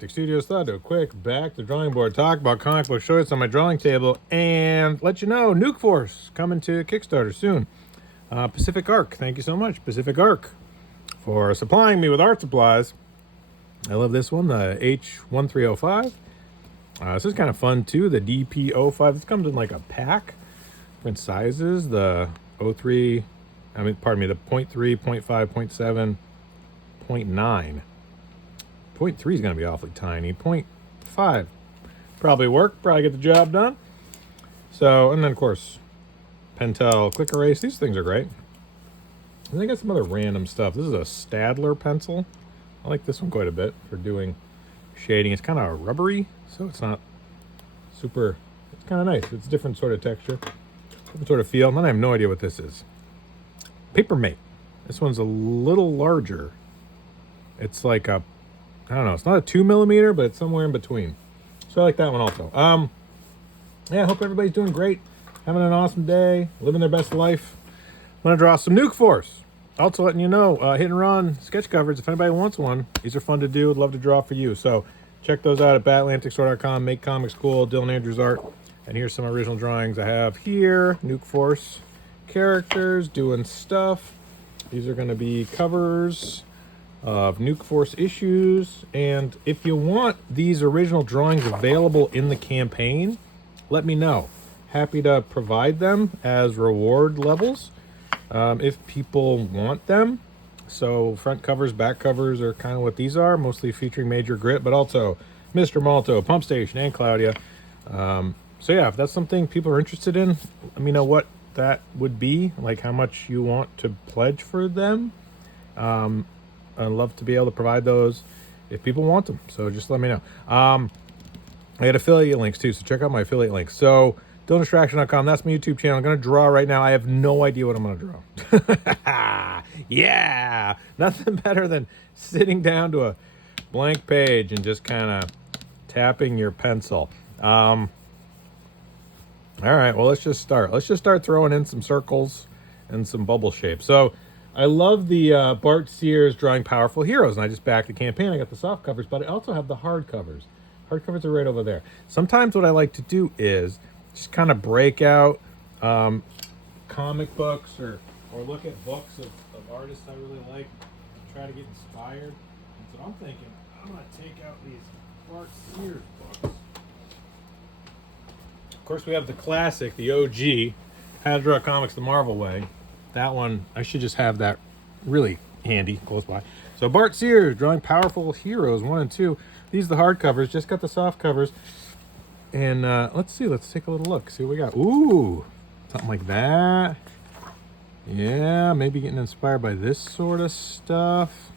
Studios thought I'd do a quick back to drawing board talk about comic book shorts on my drawing table and let you know Nuke Force coming to Kickstarter soon. Pacific Arc, thank you so much, Pacific Arc, for supplying me with art supplies. I love this one, the H1305. This is kind of fun too, the DP05. This comes in like a pack, different sizes. The 03, the 0.3, 0.5, 0.7, 0.9. 0.3 is going to be awfully tiny. 0.5 probably work, probably get the job done. So, and then of course, Pentel quick erase. These things are great. And they got some other random stuff. This is a Stadler pencil. I like this one quite a bit for doing shading. It's kind of rubbery, so it's not super, it's kind of nice. It's a different sort of texture, different sort of feel. And I have no idea what this is. Papermate. This one's a little larger. It's like a, I don't know, it's not a 2mm, but it's somewhere in between. So I like that one also. Yeah, I hope everybody's doing great, having an awesome day, living their best life. I'm gonna draw some Nuke Force. Also letting you know, hit and run sketch covers, if anybody wants one, these are fun to do. I'd love to draw for you. So check those out at batlanticstore.com. Make Comics Cool, Dylan Andrews Art. And here's some original drawings I have here. Nuke Force characters doing stuff. These are gonna be covers of Nuke Force issues, and if you want these original drawings available in the campaign, let me know. Happy to provide them as reward levels if people want them. So front covers, back covers are kind of what these are, mostly featuring Major Grit, but also Mr. Malto, Pump Station, and Claudia. So yeah, if that's something people are interested in, let me know what that would be, like how much you want to pledge for them. I'd love to be able to provide those if people want them. So just let me know. I got affiliate links too, so check out my affiliate links. So DylanDistraction.com, that's my YouTube channel. I'm going to draw right now. I have no idea what I'm going to draw. Yeah! Nothing better than sitting down to a blank page and just kind of tapping your pencil. All right, well, let's just start. Let's just start throwing in some circles and some bubble shapes. So I love the Bart Sears Drawing Powerful Heroes, and I just backed the campaign. I got the soft covers, but I also have the hard covers. Hard covers are right over there. Sometimes what I like to do is just kind of break out comic books or look at books of artists I really like and try to get inspired. And so I'm thinking, I'm going to take out these Bart Sears books. Of course, we have the classic, the OG, How to Draw Comics the Marvel Way. That one, I should just have that really handy, close by. So Bart Sears, Drawing Powerful Heroes 1 and 2. These are the hard covers, just got the soft covers. And let's see, let's take a little look, see what we got. Ooh, something like that. Yeah, maybe getting inspired by this sort of stuff.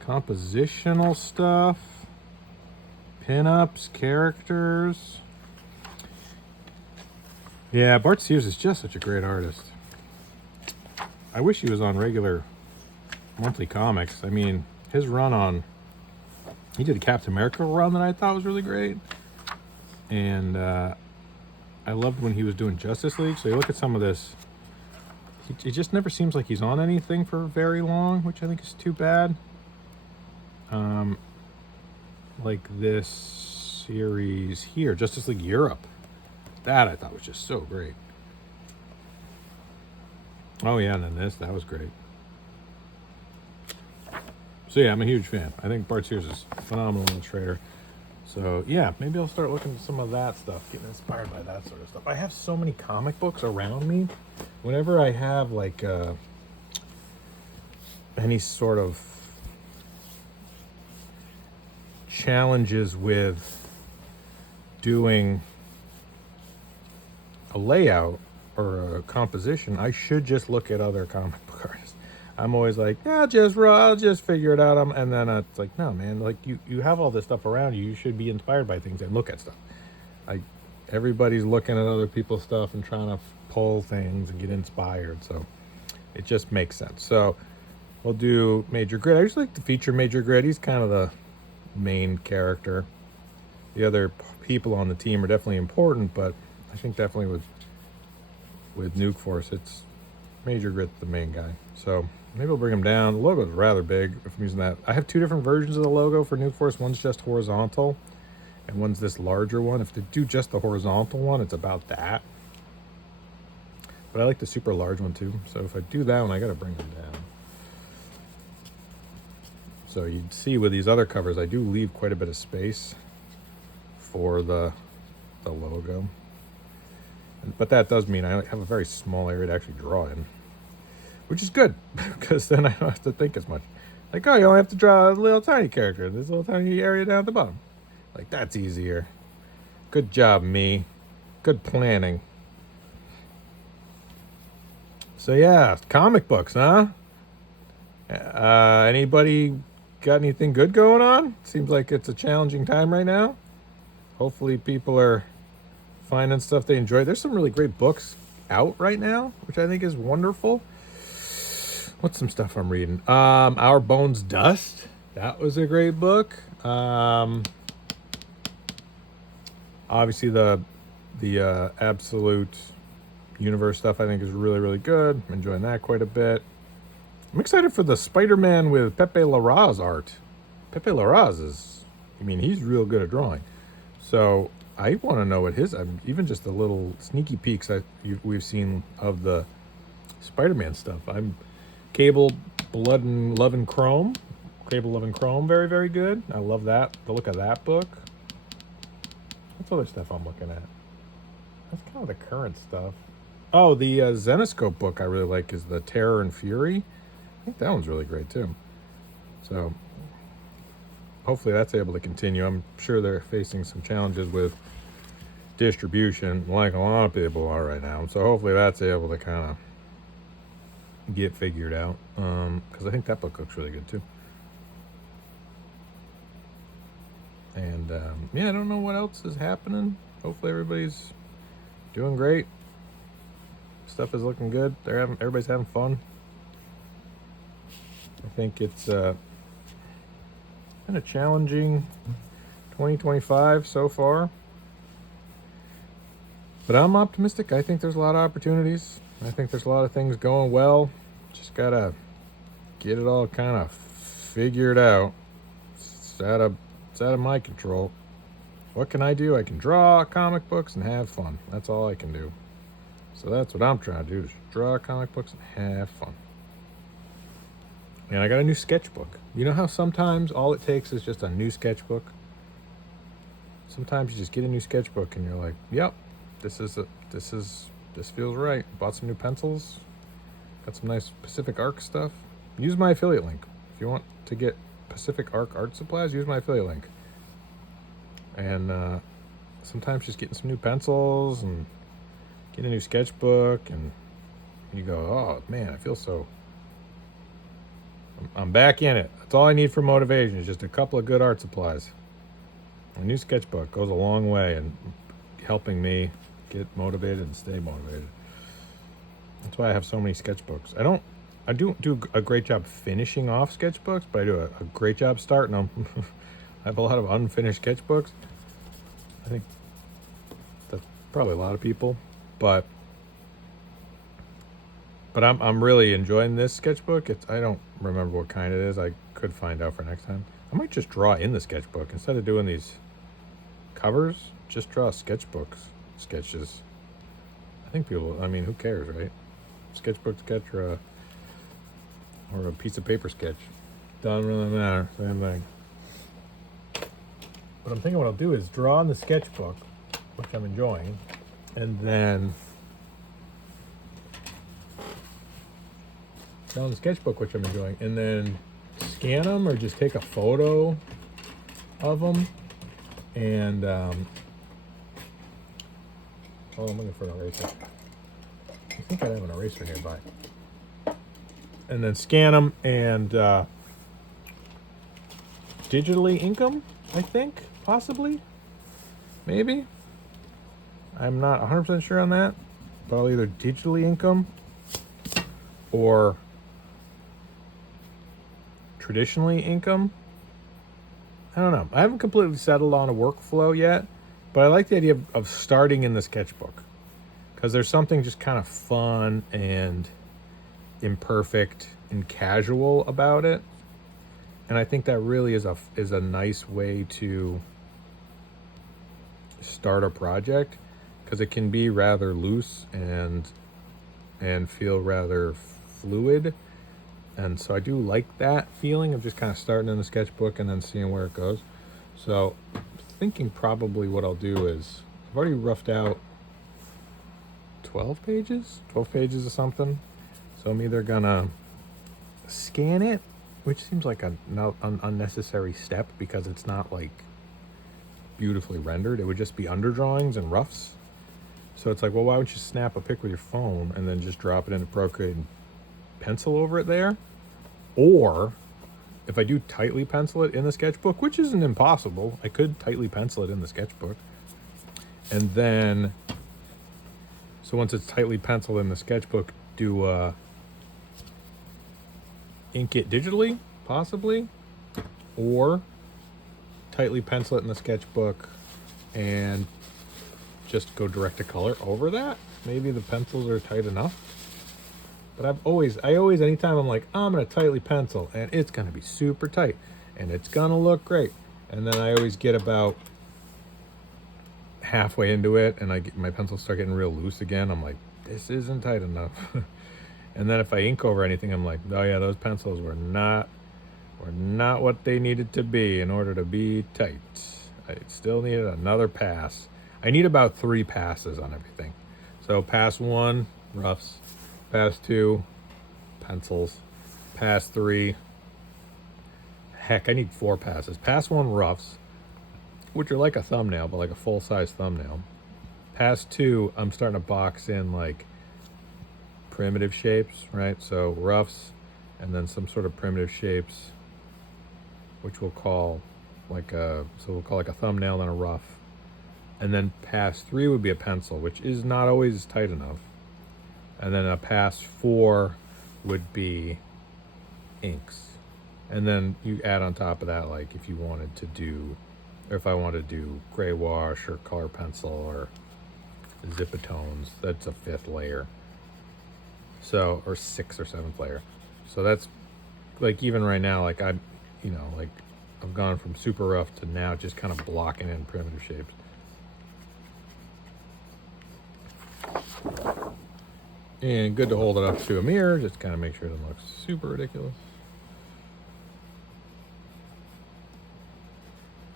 Compositional stuff. Pinups, characters. Yeah, Bart Sears is just such a great artist. I wish he was on regular monthly comics. I mean, his run on, he did a Captain America run that I thought was really great. And I loved when he was doing Justice League. So you look at some of this, he just never seems like he's on anything for very long, which I think is too bad. Like this series here, Justice League Europe. That I thought was just so great. Oh yeah, and then this, that was great. So yeah, I'm a huge fan. I think Bart Sears is a phenomenal illustrator. So yeah, maybe I'll start looking at some of that stuff, getting inspired by that sort of stuff. I have so many comic books around me. Whenever I have like any sort of challenges with doing a layout or a composition, I should just look at other comic book artists. I'm always like, yeah, I'll just figure it out. And then it's like, no, man, like you have all this stuff around you. You should be inspired by things and look at stuff. Everybody's looking at other people's stuff and trying to pull things and get inspired. So it just makes sense. So we'll do Major Grit. I usually like to feature Major Grit. He's kind of the main character. The other people on the team are definitely important, but I think definitely with Nuke Force, it's Major Grit, the main guy. So Maybe I'll bring them down. The logo's rather big if I'm using that. I have two different versions of the logo for Nuke Force. One's just horizontal, and one's this larger one. If they do just the horizontal one, it's about that. But I like the super large one too. So if I do that one, I gotta bring them down. So you'd see with these other covers, I do leave quite a bit of space for the logo. But that does mean I have a very small area to actually draw in, which is good because then I don't have to think as much. Like, oh, you only have to draw a little tiny character in this little tiny area down at the bottom. Like, that's easier. Good job, me. Good planning. So yeah, comic books, huh? Anybody got anything good going on? Seems like it's a challenging time right now. Hopefully people are finding stuff they enjoy. There's some really great books out right now, which I think is wonderful. What's some stuff I'm reading? Our Bones Dust. That was a great book. Obviously the Absolute Universe stuff I think is really, really good. I'm enjoying that quite a bit. I'm excited for the Spider-Man with Pepe Larraz art. Pepe Larraz is, I mean, he's real good at drawing. So I want to know what his, even just the little sneaky peeks we've seen of the Spider-Man stuff. I'm Cable, Blood and Love and Chrome. Cable, Love and Chrome, very, very good. I love that, the look of that book. What's other stuff I'm looking at? That's kind of the current stuff. Oh, the Zenoscope book I really like is the Terror and Fury. I think that one's really great too. So hopefully that's able to continue. I'm sure they're facing some challenges with distribution, like a lot of people are right now. So hopefully that's able to kind of get figured out. Because I think that book looks really good too. And yeah, I don't know what else is happening. Hopefully everybody's doing great. Stuff is looking good. Everybody's having fun. I think it's been a challenging 2025 so far. But I'm optimistic. I think there's a lot of opportunities. I think there's a lot of things going well. Just gotta get it all kind of figured out. It's out of my control. What can I do? I can draw comic books and have fun. That's all I can do. So that's what I'm trying to do, is draw comic books and have fun. And I got a new sketchbook. You know how sometimes all it takes is just a new sketchbook? Sometimes you just get a new sketchbook and you're like, yep, this feels right. Bought some new pencils. Got some nice Pacific Arc stuff. Use my affiliate link. If you want to get Pacific Arc art supplies, use my affiliate link. And sometimes just getting some new pencils and getting a new sketchbook, and you go, oh man, I feel so, I'm back in it. That's all I need for motivation, is just a couple of good art supplies. A new sketchbook goes a long way in helping me get motivated and stay motivated. That's why I have so many sketchbooks. I do a great job finishing off sketchbooks, but I do a great job starting them. I have a lot of unfinished sketchbooks. I think that's probably a lot of people, but I'm really enjoying this sketchbook. I don't remember what kind it is. I could find out for next time. I might just draw in the sketchbook instead of doing these covers. Just draw sketches. I think people, I mean, who cares, right? Sketchbook sketch or a piece of paper sketch. Doesn't really matter. Same thing. But I'm thinking what I'll do is draw in the sketchbook, which I'm enjoying, and then draw in the sketchbook, which I'm enjoying, and then scan them or just take a photo of them. And oh, I'm looking for an eraser. I think I have an eraser nearby. And then scan them and digitally ink them, I think, possibly, maybe. I'm not 100% sure on that, but I'll either digitally ink them or traditionally ink them. I don't know. I haven't completely settled on a workflow yet, but I like the idea of starting in the sketchbook because there's something just kind of fun and imperfect and casual about it. And I think that really is a nice way to start a project, because it can be rather loose and feel rather fluid. And so I do like that feeling of just kind of starting in the sketchbook and then seeing where it goes. So I'm thinking probably what I'll do is, I've already roughed out 12 pages of something. So I'm either gonna scan it, which seems like an unnecessary step because it's not like beautifully rendered. It would just be underdrawings and roughs. So it's like, well, why would you snap a pic with your phone and then just drop it into Procreate and pencil over it there? Or if I do tightly pencil it in the sketchbook, which isn't impossible, I could tightly pencil it in the sketchbook. And then, so once it's tightly penciled in the sketchbook, do ink it digitally, possibly, or tightly pencil it in the sketchbook and just go direct to color over that. Maybe the pencils are tight enough. But I always, anytime I'm like, oh, I'm gonna tightly pencil and it's gonna be super tight and it's gonna look great. And then I always get about halfway into it and my pencils start getting real loose again. I'm like, this isn't tight enough. And then if I ink over anything, I'm like, oh yeah, those pencils were not what they needed to be in order to be tight. I still needed another pass. I need about 3 passes on everything. So pass 1, roughs. Pass 2, pencils. Pass 3, heck, I need 4 passes. Pass 1, roughs, which are like a thumbnail, but like a full-size thumbnail. Pass 2, I'm starting to box in like primitive shapes, right? So roughs, and then some sort of primitive shapes, which we'll call like a thumbnail and a rough. And then pass 3 would be a pencil, which is not always tight enough. And then a pass 4 would be inks. And then you add on top of that, like if you wanted to do, or if I wanted to do gray wash or color pencil or zipatones, that's a 5th layer. So, or 6th or 7th layer. So that's like, even right now, like I've gone from super rough to now just kind of blocking in primitive shapes. And good to hold it up to a mirror, just kind of make sure it doesn't look super ridiculous.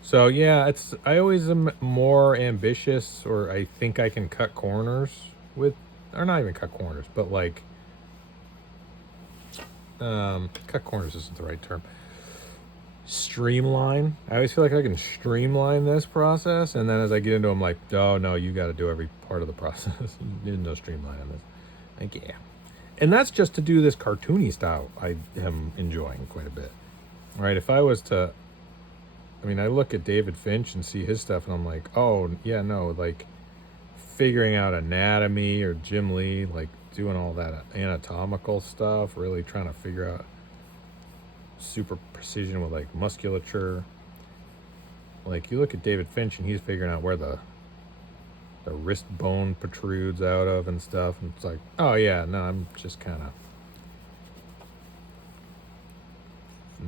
So yeah, I always am more ambitious, or I think I can cut corners with, or not even cut corners, but like, cut corners isn't the right term. Streamline. I always feel like I can streamline this process, and then as I get into it, I'm like, oh no, you got to do every part of the process. There's no streamline on this. Like, yeah. And that's just to do this cartoony style I am enjoying quite a bit. Right? If I was to, I mean, I look at David Finch and see his stuff and I'm like, oh, yeah, no, like figuring out anatomy, or Jim Lee, like doing all that anatomical stuff, really trying to figure out super precision with like musculature. Like you look at David Finch and he's figuring out where the wrist bone protrudes out of and stuff, and it's like, oh yeah, no, I'm just kind of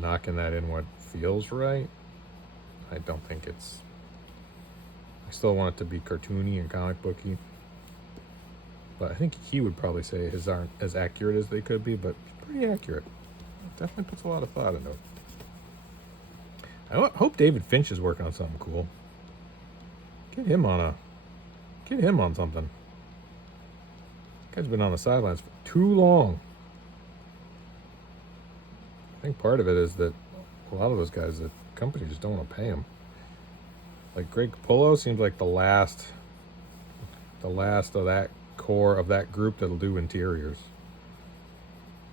knocking that in what feels right. I don't think it's, I still want it to be cartoony and comic booky, but I think he would probably say his aren't as accurate as they could be, but pretty accurate. It definitely puts a lot of thought into it. I hope David Finch is working on something cool. Get him on something. Guy's been on the sidelines for too long. I think part of it is that a lot of those guys, the company just don't want to pay him. Like Greg Capullo seems like the last of that core of that group that'll do interiors.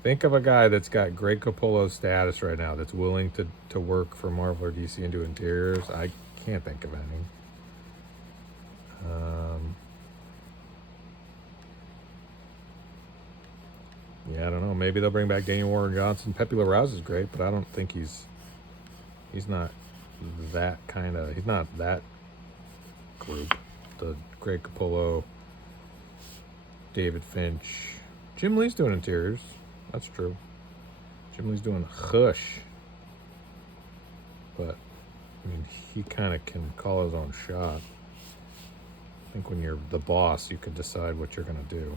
Think of a guy that's got Greg Capullo's status right now that's willing to work for Marvel or DC and do interiors. I can't think of any. Yeah, I don't know. Maybe they'll bring back Daniel Warren Johnson. Pepe Larraz is great, but I don't think he's not that kind of, he's not that group. The Greg Capullo, David Finch, Jim Lee's doing interiors. That's true. Jim Lee's doing Hush. But, I mean, he kind of can call his own shot. I think when you're the boss, you can decide what you're going to do.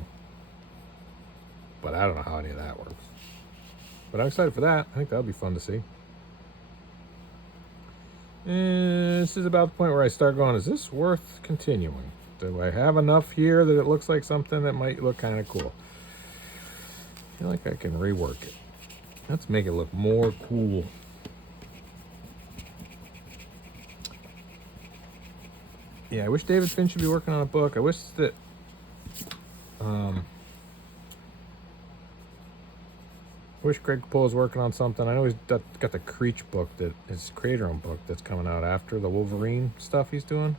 But I don't know how any of that works. But I'm excited for that. I think that'll be fun to see. And this is about the point where I start going, is this worth continuing? Do I have enough here that it looks like something that might look kind of cool? I feel like I can rework it. Let's make it look more cool. Yeah, I wish David Finch should be working on a book. I wish that I wish Greg Capullo's working on something. I know he's got the Creech book, that his creator-owned book that's coming out after the Wolverine stuff he's doing.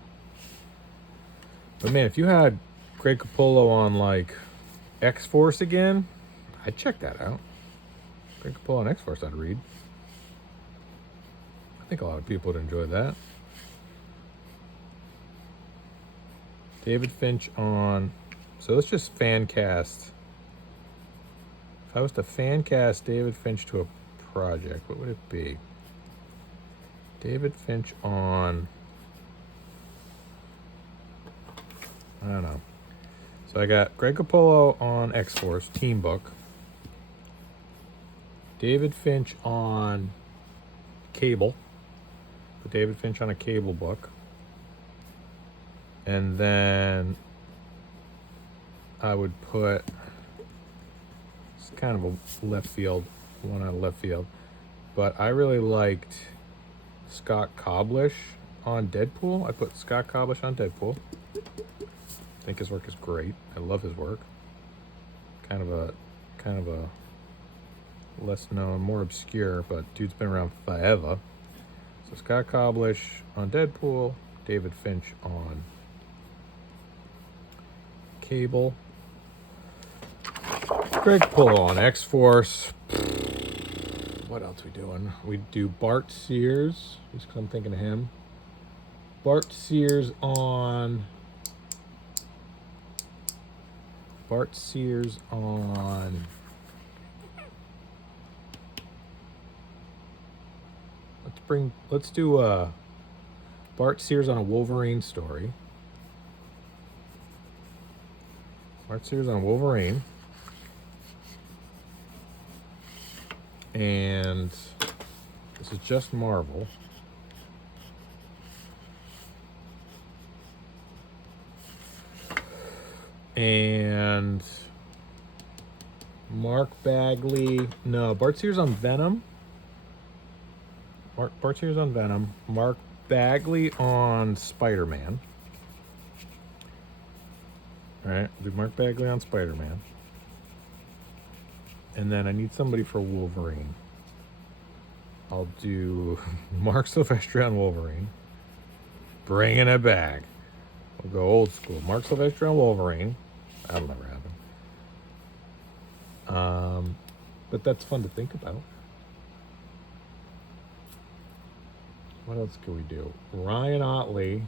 But man, if you had Greg Capullo on like X-Force again, I'd check that out. Greg Capullo on X-Force I'd read. I think a lot of people would enjoy that. David Finch on... So let's just fan cast. If I was to fan cast David Finch to a project, what would it be? David Finch on... I don't know. So I got Greg Capullo on X-Force, team book. David Finch on Cable. Put David Finch on a Cable book. And then I would put... It's kind of a left field, one out of left field. But I really liked Scott Koblish on Deadpool. I put Scott Koblish on Deadpool. I think his work is great. I love his work. Kind of a less known, more obscure, but dude's been around forever. So Scott Koblish on Deadpool, David Finch on Cable, Greg Capullo on X-Force. What else we doing? We do Bart Sears, just because I'm thinking of him. Bart Sears on... Let's do Bart Sears on a Wolverine story. Bart Sears on Wolverine. And this is just Marvel. And Mark Bagley. No, Bart Sears on Venom. Bart Sears on Venom. Mark Bagley on Spider-Man. All right, do Mark Bagley on Spider-Man. And then I need somebody for Wolverine. I'll do Mark Silvestri on Wolverine. Bringing it back. We'll go old school. Mark Silvestri on Wolverine. That'll never happen. But that's fun to think about. What else can we do? Ryan Otley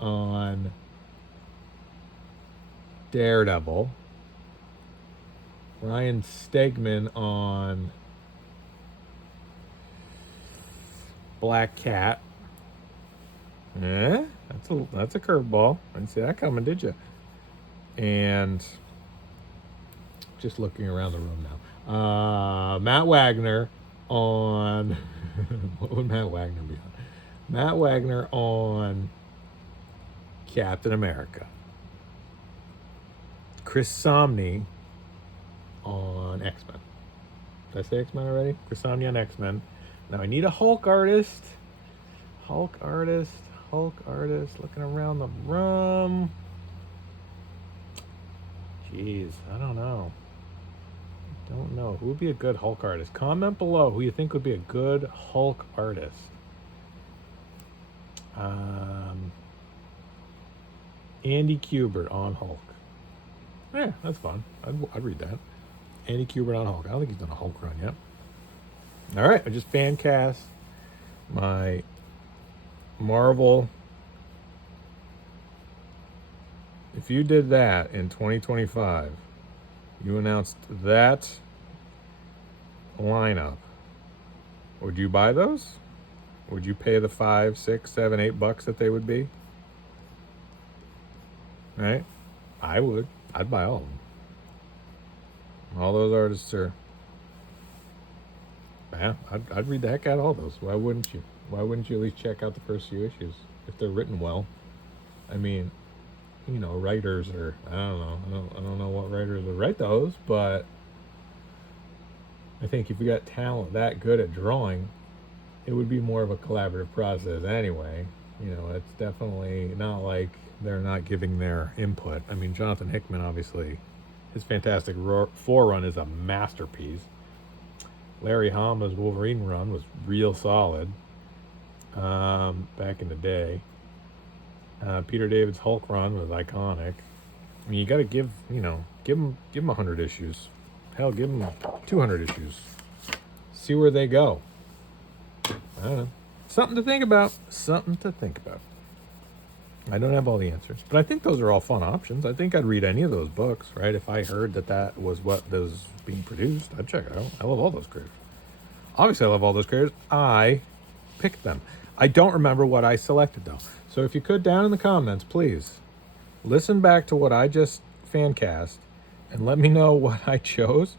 on Daredevil. Ryan Stegman on Black Cat. That's a curveball. I didn't see that coming, did you? And just looking around the room now. Matt Wagner on... What would Matt Wagner be on? Matt Wagner on Captain America. Chris Samnee on X-Men. Did I say X-Men already? Chris Samnee on X-Men. Now I need a Hulk artist. Hulk artist. Looking around the room. Jeez, I don't know. Who would be a good Hulk artist? Comment below who you think would be a good Hulk artist. Andy Kubert on Hulk. Yeah, that's fun. I'd read that. Andy Kubert on Hulk. I don't think he's done a Hulk run yet. All right, I just fan cast my Marvel. If you did that in 2025, you announced that lineup, would you buy those? Would you pay the $5, $6, $7, $8 that they would be? Right? I would. I'd buy all of them. All those artists are. Yeah, I'd read the heck out of all those. Why wouldn't you? Why wouldn't you at least check out the first few issues if they're written well? I mean, writers are. I don't know. I don't know what writers would write those, but I think if you got talent that good at drawing, it would be more of a collaborative process anyway. It's definitely not like they're not giving their input. I mean, Jonathan Hickman, obviously, his Fantastic Four run is a masterpiece. Larry Hama's Wolverine run was real solid back in the day. Peter David's Hulk run was iconic. I mean, you got to give him 100 issues. Hell, give him 200 issues. See where they go. I don't know. Something to think about. Something to think about. I don't have all the answers, but I think those are all fun options. I think I'd read any of those books, right? If I heard that was what was being produced, I'd check it out. I love all those creators. Obviously, I love all those creators. I picked them. I don't remember what I selected, though. So if you could, down in the comments, please, listen back to what I just fan cast and let me know what I chose,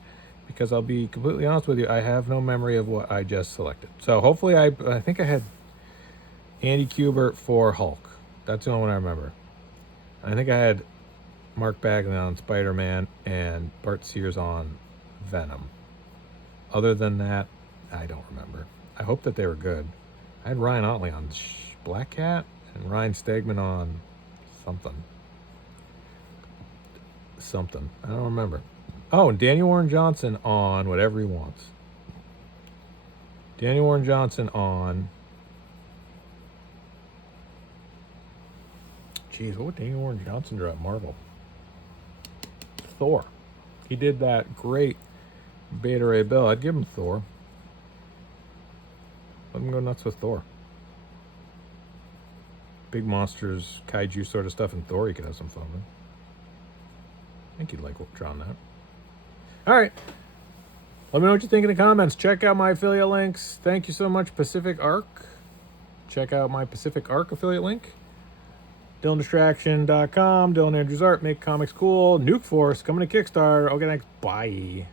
because I'll be completely honest with you, I have no memory of what I just selected. So hopefully, I think I had Andy Kubert for Hulk. That's the only one I remember. I think I had Mark Bagley on Spider-Man and Bart Sears on Venom. Other than that, I don't remember. I hope that they were good. I had Ryan Otley on Black Cat and Ryan Stegman on something. I don't remember. Oh, and Daniel Warren Johnson on Whatever He Wants. Daniel Warren Johnson on... Jeez, what would Daniel Warren Johnson draw at Marvel? Thor. He did that great Beta Ray Bill. I'd give him Thor. Let him go nuts with Thor. Big monsters, kaiju sort of stuff in Thor he could have some fun with. I think you'd like drawing that. All right. Let me know what you think in the comments. Check out my affiliate links. Thank you so much, Pacific Arc. Check out my Pacific Arc affiliate link. DylanDistraction.com. Dylan Andrews Art. Make comics cool. Nuke Force coming to Kickstarter. Okay, thanks. Bye.